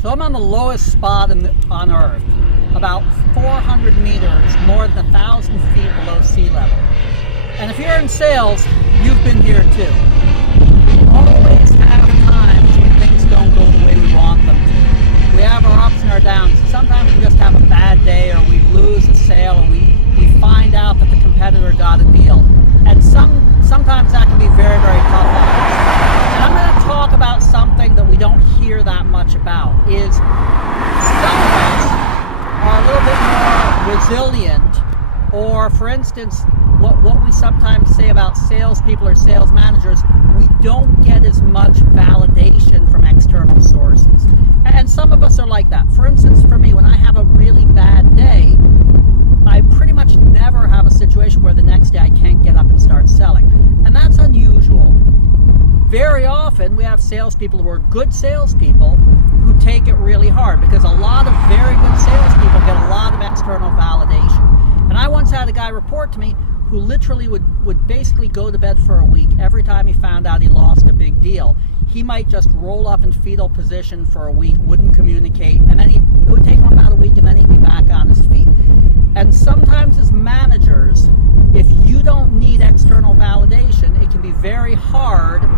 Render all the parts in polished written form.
So I'm on the lowest spot on Earth, about 400 meters, more than 1,000 feet below sea level. And if you're in sales, you've been here too. We always have times when things don't go the way we want them to. We have our ups and our downs. Sometimes we just have a bad day, or we lose a sale, or we find out that the competitor got a deal. And sometimes that can be very, very tough on us. And I'm going to talk about something that we don't hear that much about, is some of us are a little bit more resilient, or for instance, what we sometimes say about salespeople or sales managers, we don't get as much validation from external sources. And some of us are like that. For instance, for me, when I have a really bad day, I pretty much never have a situation where the next day I can't get up and start selling. And that's unusual. Very often we have salespeople who are good salespeople who take it really hard, because a lot of very good salespeople get a lot of external validation. And I once had a guy report to me who literally would basically go to bed for a week every time he found out he lost a big deal. He might just roll up in fetal position for a week, wouldn't communicate, and then it would take him about a week, and then he'd be back on his feet. And sometimes as managers, if you don't need external validation, it can be very hard to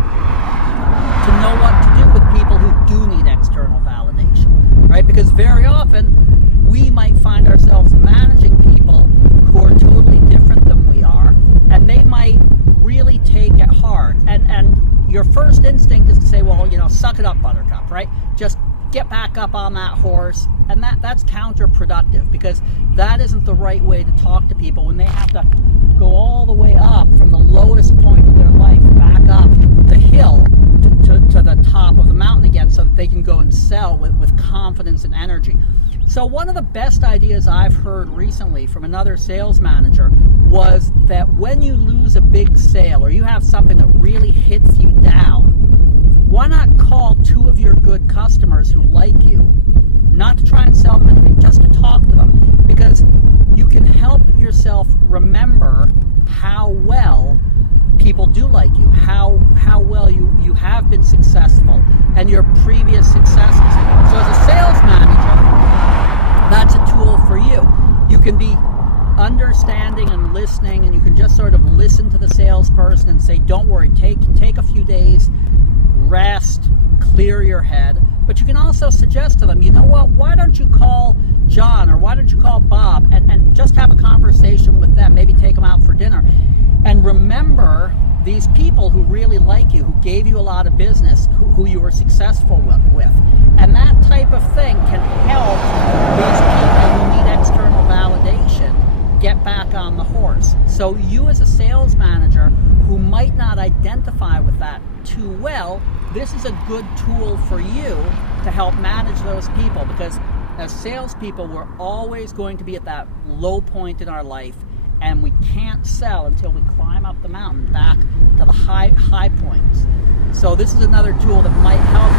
know what to do with people who do need external validation, right? Because very often we might find ourselves managing people who are totally different than we are, and they might really take it hard. And your first instinct is to say, well, suck it up, Buttercup, right? Just get back up on that horse. And that's counterproductive, because that isn't the right way to talk to people when they have to go all the way up from the lowest point of their life back up the hill to the top of the mountain again, so that they can go and sell with confidence and energy. So one of the best ideas I've heard recently from another sales manager was that when you lose a big sale, or you have something that really hits you down, why not call two of your good customers who like you, not to try and sell them anything, just to talk to them, because you can help yourself remember how well people do like you, how well you have been successful, and your previous successes. So as a sales manager, that's a tool for you. You can be understanding and listening, and you can just sort of listen to the salesperson and say, don't worry, take a few days, rest, clear your head. But you can also suggest to them, you know what, why don't you call John, or why don't you call Bob, and just have a conversation with them, maybe take them out for dinner. And remember these people who really like you, who gave you a lot of business, who you were successful with. And that type of thing can help these people who need external validation get back on the horse. So you as a sales manager who might not identify with that too well, this is a good tool for you to help manage those people, because as salespeople, we're always going to be at that low point in our life, and we can't sell until we climb up the mountain back to the high points. So this is another tool that might help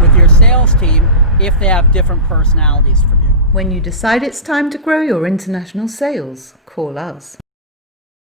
you with your sales team if they have different personalities from you. When you decide it's time to grow your international sales, call us.